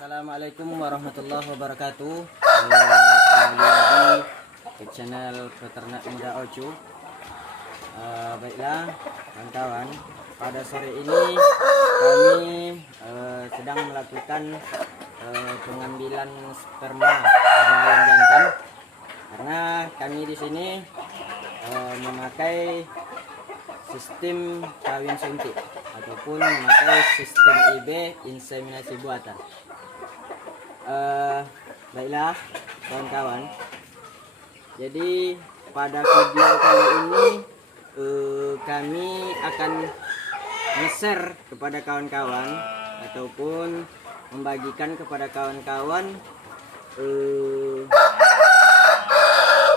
Assalamualaikum warahmatullahi wabarakatuh. Kembali lagi ke channel Peternak Muda Ocu. Baiklah kawan-kawan, pada sore ini kami sedang melakukan pengambilan sperma pada ayam jantan, karena kami di sini memakai sistem kawin suntik ataupun memakai sistem IB, inseminasi buatan. Baiklah kawan-kawan, jadi pada video kali ini kami akan nge-share kepada kawan-kawan ataupun membagikan kepada kawan-kawan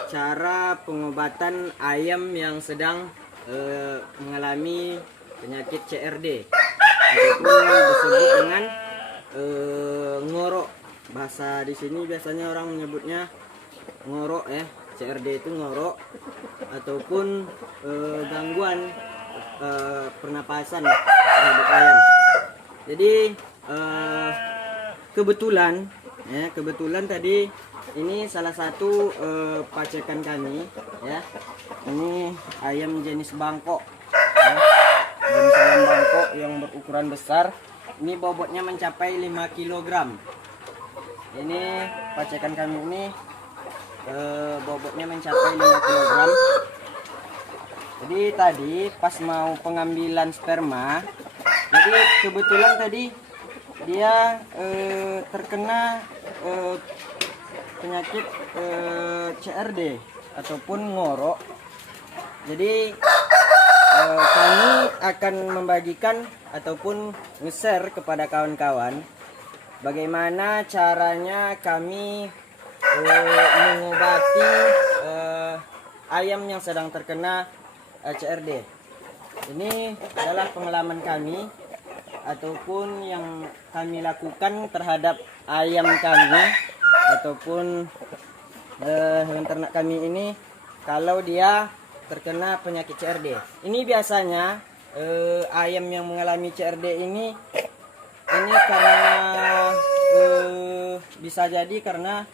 cara pengobatan ayam yang sedang mengalami penyakit CRD ataupun disebut dengan ngorok. Bahasa di sini biasanya orang menyebutnya ngorok ya. CRD itu ngorok ataupun gangguan pernapasan terhadap ayam. Jadi kebetulan tadi ini salah satu pacekan kami ya. Ini ayam jenis Bangkok ya. Jenis ayam Bangkok yang berukuran besar. Ini bobotnya mencapai 5 kg. Ini pacekan kami ini bobotnya mencapai 5 kg. Jadi tadi pas mau pengambilan sperma, jadi kebetulan tadi dia terkena penyakit CRD ataupun ngorok. Jadi kami akan membagikan ataupun nge-share kepada kawan-kawan bagaimana caranya kami mengobati ayam yang sedang terkena CRD. Ini adalah pengalaman kami ataupun yang kami lakukan terhadap ayam kami ataupun hewan ternak kami ini kalau dia terkena penyakit CRD. Ini biasanya ayam yang mengalami CRD ini karena bisa jadi karena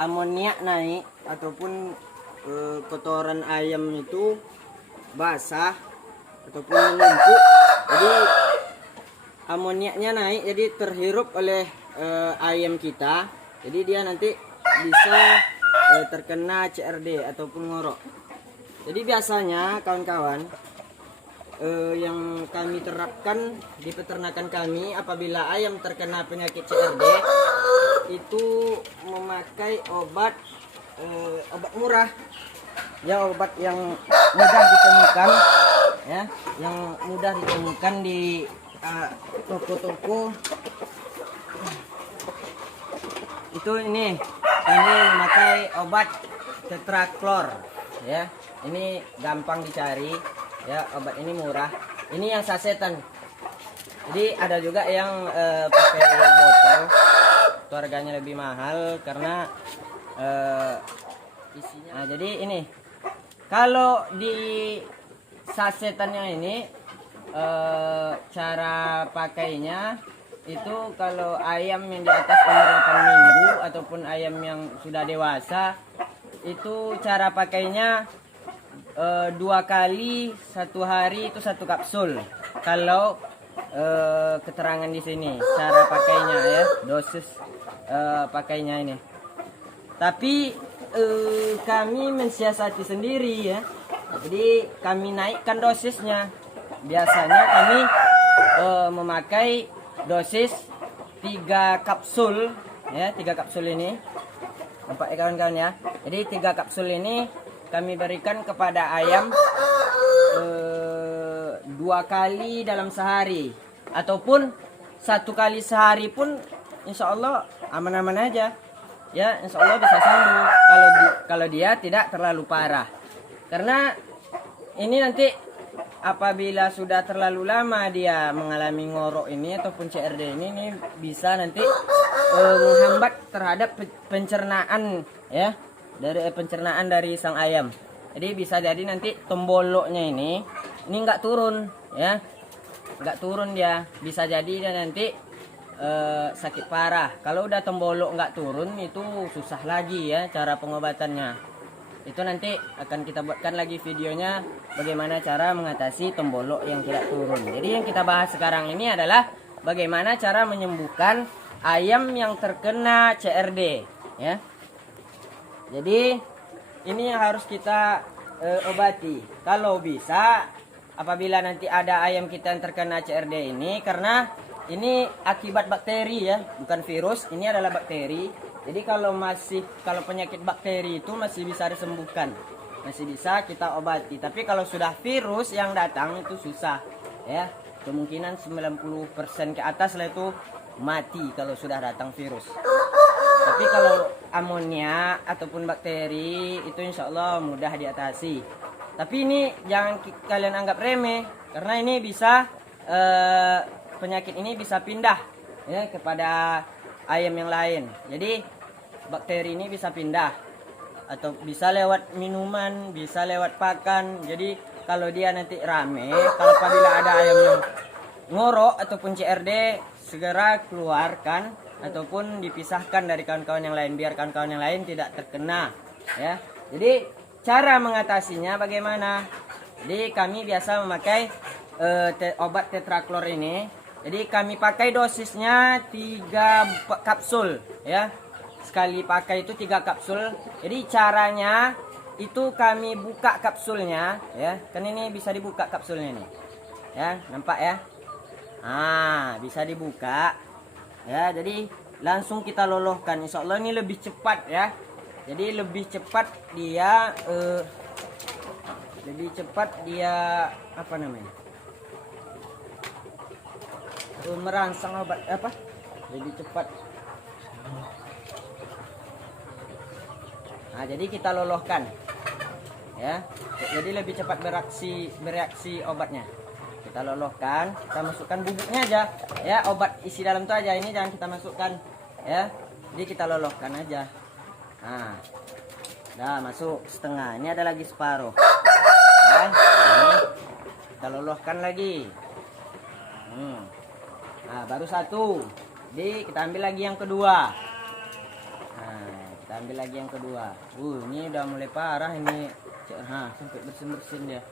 amoniak naik ataupun kotoran ayam itu basah ataupun menumpuk. Jadi amoniaknya naik, jadi terhirup oleh ayam kita. Jadi dia nanti bisa terkena CRD ataupun ngorok. Jadi biasanya kawan-kawan yang kami terapkan di peternakan kami apabila ayam terkena penyakit CRD itu memakai obat murah ya, obat yang mudah ditemukan ya, yang mudah ditemukan di toko-toko. Itu ini kami memakai obat tetraklor ya. Ini gampang dicari ya, obat ini murah. Ini yang sasetan. Jadi ada juga yang pakai botol. Itu harganya lebih mahal karena isinya. Nah, jadi ini kalau di sasetannya ini cara pakainya itu kalau ayam yang di atas umur 8 minggu ataupun ayam yang sudah dewasa itu cara pakainya 2 kali 1 hari itu 1 kapsul. Kalau keterangan di sini cara pakainya ya, dosis pakainya ini. Tapi kami mensiasati sendiri ya. Jadi kami naikkan dosisnya. Biasanya kami memakai dosis 3 kapsul ya, 3 kapsul ini. Nampak ya kawan-kawan ya. Jadi 3 kapsul ini kami berikan kepada ayam 2 kali dalam sehari ataupun 1 kali sehari pun insya Allah aman-aman aja ya, insya Allah bisa sembuh kalau dia tidak terlalu parah. Karena ini nanti apabila sudah terlalu lama dia mengalami ngorok ini ataupun CRD ini bisa nanti menghambat terhadap pencernaan ya, dari pencernaan dari sang ayam. Jadi bisa jadi nanti tomboloknya ini nggak turun ya, nggak turun dia. Bisa jadi dia nanti sakit parah. Kalau udah tembolok nggak turun itu susah lagi ya cara pengobatannya. Itu nanti akan kita buatkan lagi videonya bagaimana cara mengatasi tembolok yang tidak turun. Jadi yang kita bahas sekarang ini adalah bagaimana cara menyembuhkan ayam yang terkena CRD ya. Jadi ini yang harus kita obati. Kalau bisa apabila nanti ada ayam kita yang terkena CRD ini, karena ini akibat bakteri ya, bukan virus. Ini adalah bakteri. Jadi kalau penyakit bakteri itu masih bisa disembuhkan, masih bisa kita obati. Tapi kalau sudah virus yang datang itu susah ya. Kemungkinan 90% ke atas lah itu mati kalau sudah datang virus. Tapi kalau amonia ataupun bakteri itu insya Allah mudah diatasi. Tapi ini jangan kalian anggap remeh, karena ini bisa penyakit ini bisa pindah ya kepada ayam yang lain. Jadi bakteri ini bisa pindah atau bisa lewat minuman, bisa lewat pakan. Jadi kalau dia nanti rame, kalau apabila ada ayam yang ngorok ataupun CRD, segera keluarkan ataupun dipisahkan dari kawan-kawan yang lain biar kawan-kawan yang lain tidak terkena ya. Jadi cara mengatasinya bagaimana? Jadi kami biasa memakai obat tetraklor ini. Jadi kami pakai dosisnya 3 kapsul ya. Sekali pakai itu 3 kapsul. Jadi caranya itu kami buka kapsulnya ya. Kan ini bisa dibuka kapsulnya nih. Ya, nampak ya? Bisa dibuka. Ya, jadi langsung kita lolohkan. Insya Allah ini lebih cepat ya. Jadi lebih cepat dia apa namanya? Merangsang obat apa? Lebih cepat. Jadi kita lolohkan. Ya. Jadi lebih cepat bereaksi obatnya. Kita lolohkan, kita masukkan bubuknya aja ya, obat isi dalam itu aja, ini jangan kita masukkan ya. Jadi kita lolohkan aja. Nah, masuk setengah, ini ada lagi separuh ya. Ini kita lolohkan lagi. Baru satu. Jadi kita ambil lagi yang kedua. Kita ambil lagi yang kedua. Ini udah mulai parah ini. Sampai bersin-bersin dia.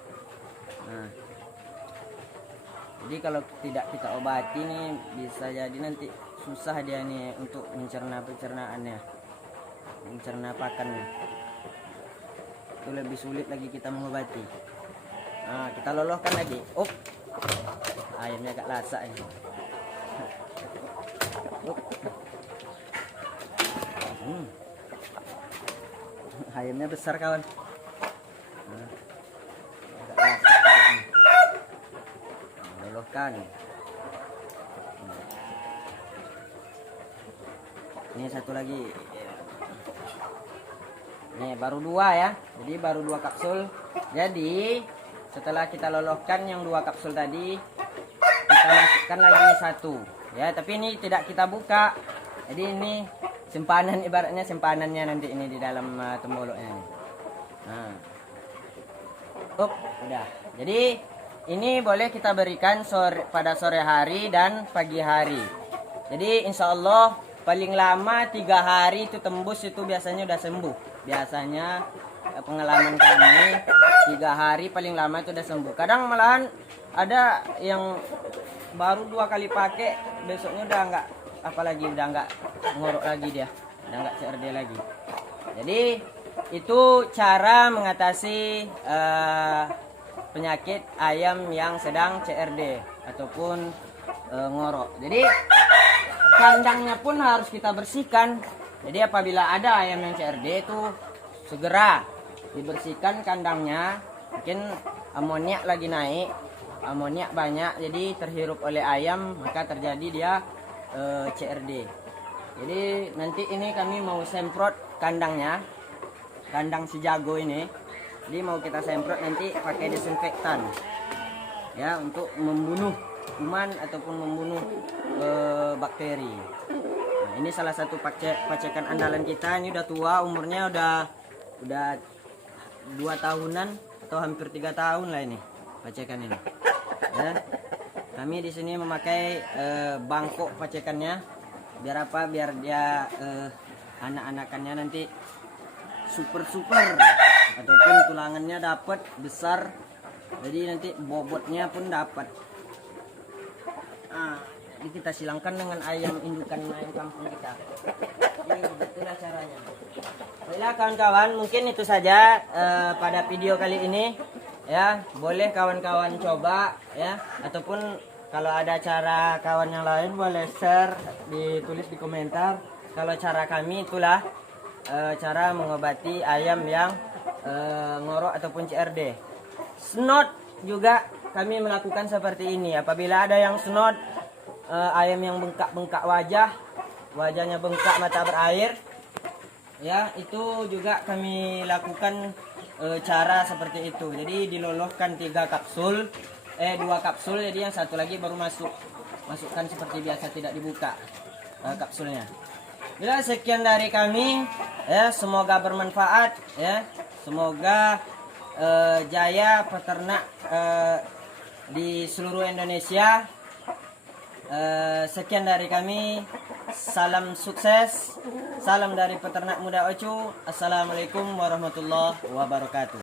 Jadi kalau tidak kita obati nih bisa jadi nanti susah dia nih untuk mencerna pakannya. Itu lebih sulit lagi kita mengobati. Kita lolohkan lagi. Ayamnya agak lasak ini. Ayamnya besar kawan. Lolohkan. Ini satu lagi. Nih baru 2 ya. Jadi baru 2 kapsul. Jadi setelah kita lolohkan yang 2 kapsul tadi, kita masukkan lagi 1 ya. Tapi ini tidak kita buka. Jadi ini simpanan, ibaratnya simpanannya nanti ini di dalam temboloknya. Udah. Jadi ini boleh kita berikan pada sore hari dan pagi hari. Jadi insya Allah paling lama 3 hari itu tembus itu biasanya udah sembuh. Biasanya pengalaman kami 3 hari paling lama itu udah sembuh. Kadang malahan ada yang baru 2 kali pakai, besoknya udah nggak, apalagi udah nggak ngorok lagi dia, udah nggak CRD lagi. Jadi itu cara mengatasi penyakit ayam yang sedang CRD ataupun ngorok. Jadi kandangnya pun harus kita bersihkan. Jadi apabila ada ayam yang CRD itu segera dibersihkan kandangnya. Mungkin amoniak lagi naik, amoniak banyak, jadi terhirup oleh ayam, maka terjadi dia CRD. Jadi nanti ini kami mau semprot kandangnya, kandang si jago ini. Jadi mau kita semprot nanti pakai desinfektan ya, untuk membunuh kuman ataupun membunuh bakteri. Nah, ini salah satu pacekan andalan kita. Ini udah tua, umurnya udah 2 tahunan atau hampir 3 tahun lah ini pacekan ini ya. Kami di sini memakai bangkok pacekannya. Biar apa? Biar dia anak-anakannya nanti super ataupun tulangannya dapat besar. Jadi nanti bobotnya pun dapat. Jadi kita silangkan dengan ayam indukan ayam kampung kita. Ini begitulah caranya. Baiklah kawan-kawan, mungkin itu saja pada video kali ini. Ya, boleh kawan-kawan coba ya, ataupun kalau ada cara kawan yang lain boleh share, ditulis di komentar. Kalau cara kami itulah cara mengobati ayam yang ngorok ataupun CRD. Snot juga kami melakukan seperti ini. Apabila ada yang snot, ayam yang bengkak-bengkak wajahnya bengkak, mata berair, ya itu juga kami lakukan cara seperti itu. Jadi diloloskan 2 kapsul, jadi yang satu lagi baru masukkan seperti biasa, tidak dibuka kapsulnya. Bila sekian dari kami, ya semoga bermanfaat, ya semoga jaya peternak di seluruh Indonesia. Sekian dari kami, salam sukses, salam dari peternak muda Ocu. Assalamualaikum warahmatullahi wabarakatuh.